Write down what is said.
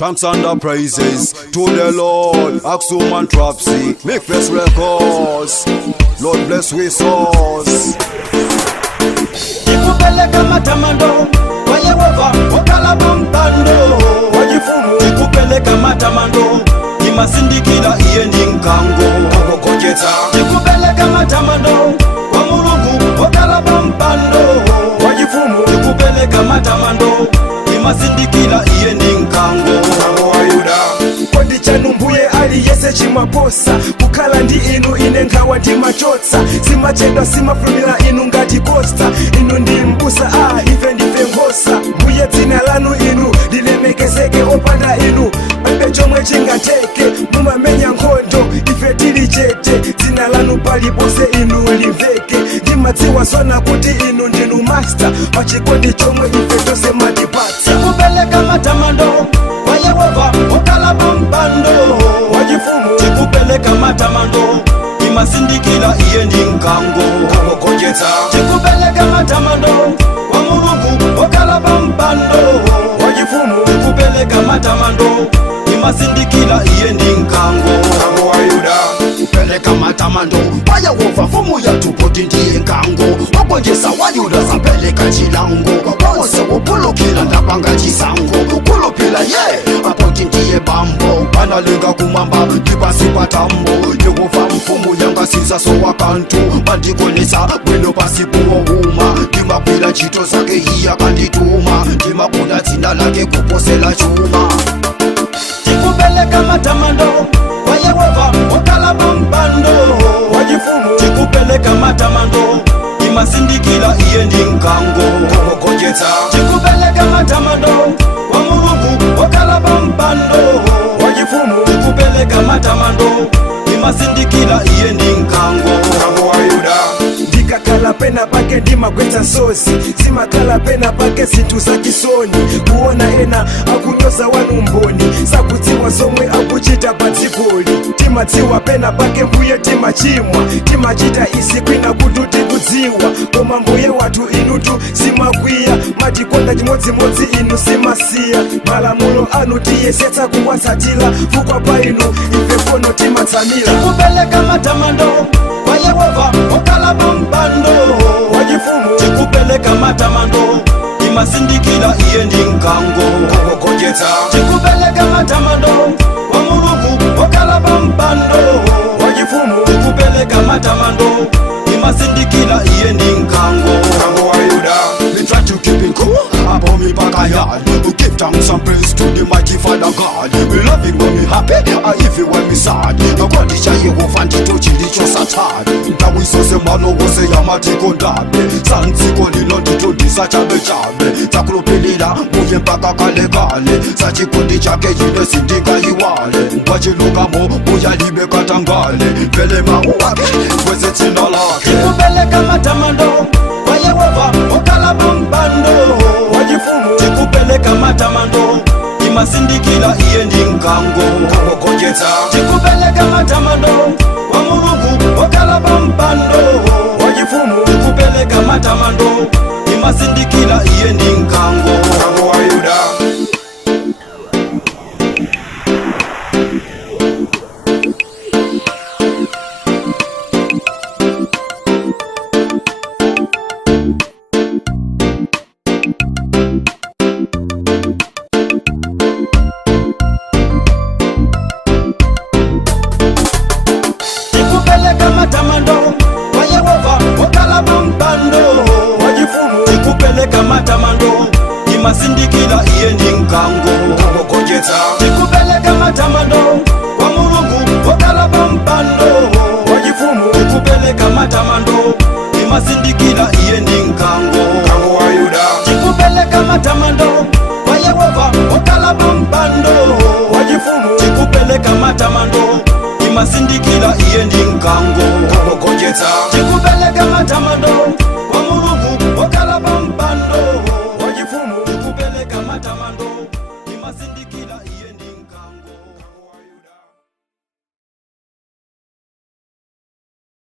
Thanks and the praises to the Lord. Axum and Tropsy, make first records. Lord bless we souls. Nikupeleka matamando kwa Yehova wakala bombando. Wajifumu nikupeleka matamando imasindikila iye ni nkango kokokojeta. Nikupeleka matamando kwa Mulungu wakala bombando. Wajifumu nikupeleka matamando imasindikila iye ni nkango wayuda. Kondi chanumbuye ali yese chimaposa kukala ndi inu ine nkhawa ndi machotsa simachedwa simafulumira inu ngati kosta inu ndi mbusa ife ndife nkhosa mbuye dzina lanu inu lilemekezeke opanda inu palibe chomwe chingateke mumamenya nkhondo ife tili chete dzina lanu palipose inu limveke ndimadziwa zona kuti inu ndinu master pachikondi chomwe ife tonse matipatsa. Nikupeleka matamando kwa Yehova wakala bombando. Wajifumu nikupeleka matamando imasindikila iye ndi nkango kokokojeta. Nikupeleka matamando kwa Mulungu wakala bombando. Wajifumu nikupeleka matamando imasindikila iye ndi nkango wayuda. Kupeleka matamando kwa Yehova fumu ya tupoti ndiye nkango wakonjesa wayuda zapeleka chilango wawose wopulukila ndapanga chisango kulupila apoti ndiye bambo analenga kumamba ndibasi patambo Yehova mfumu yangasiza so wakantu bandikonesa bwino pasipuwo huma ndimakwila chito zake hiya kandituma ndimakuna dzina lake kuposela chuma. Nikupeleka matamando kwa Yehova wakala bombando. Wajifumu nikupeleka matamando imasindikila iye ndi nkango kokokojeta. Nikupeleka matamando kwa Mulungu wakala bombando. Wajifumu nikupeleka matamando imasindikila iye ndi nkango wayuda. Ndikakhala pena pake ndimagwetsa nsozi simakhala pena pake zinthu za chisoni kuona ena akunyoza wanu mboni sakudziwa zomwe akuchita pa dzikoli timadziwa pena pake mbuye timachimwa timachita izi kwina kuti tikudziwa koma mbuye wathu inutu simakwiya matikonda chimodzimodzi inu simasiya malamulo anu tiyesetsa kuwatsatira fukwa pa inu ife kono timatsamira. Nikupeleka matamando kwa Yehova wakala bombando. Wajifumu nikupeleka matamando imasindikila iye ndi nkango kokokojeta. Nikupeleka matamando kwa Mulungu wakala bombando. Wajifumu nikupeleka matamando imasindikila iye ndi nkango wayuda. Me try to keep it cool about me back a yard. We give thanks and praise to the mighty Father God. We love it when we happy, even when we sad. Kwadisha Yehova ndito chilicho satani ndawisose mano wose yamatikondabe sanziko lino ndito ndisachabe chabe takulupilira mbuye mpaka kale kale sachikondi chake yine sindingayiwale ngwachilungamo buyalibe katangale vele mawu wake kweze dzina lake. Nikupeleka matamando kwa Yehova wakala bombando. Wajifumu nikupeleka matamando imasindikila iye ndi nkango kokokojeta. Nikupeleka matamando kwa Mulungu wakala bombando. Wajifumu nikupeleka matamando imasindikila iye ndi nkango wayuda. Nikupeleka matamando kwa Yehova wakala bombando. Wajifumu nikupeleka matamando imasindikila iye ndi nkango kokokojeta. Nikupeleka matamando kwa Mulungu wakala bombando. Wajifumu nikupeleka matamando imasindikila iye ndi nkango wayuda. Nikupeleka matamando kwa Yehova wakala bombando. Wajifumu nikupeleka matamando imasindikila iye ndi nkango kokokojeta.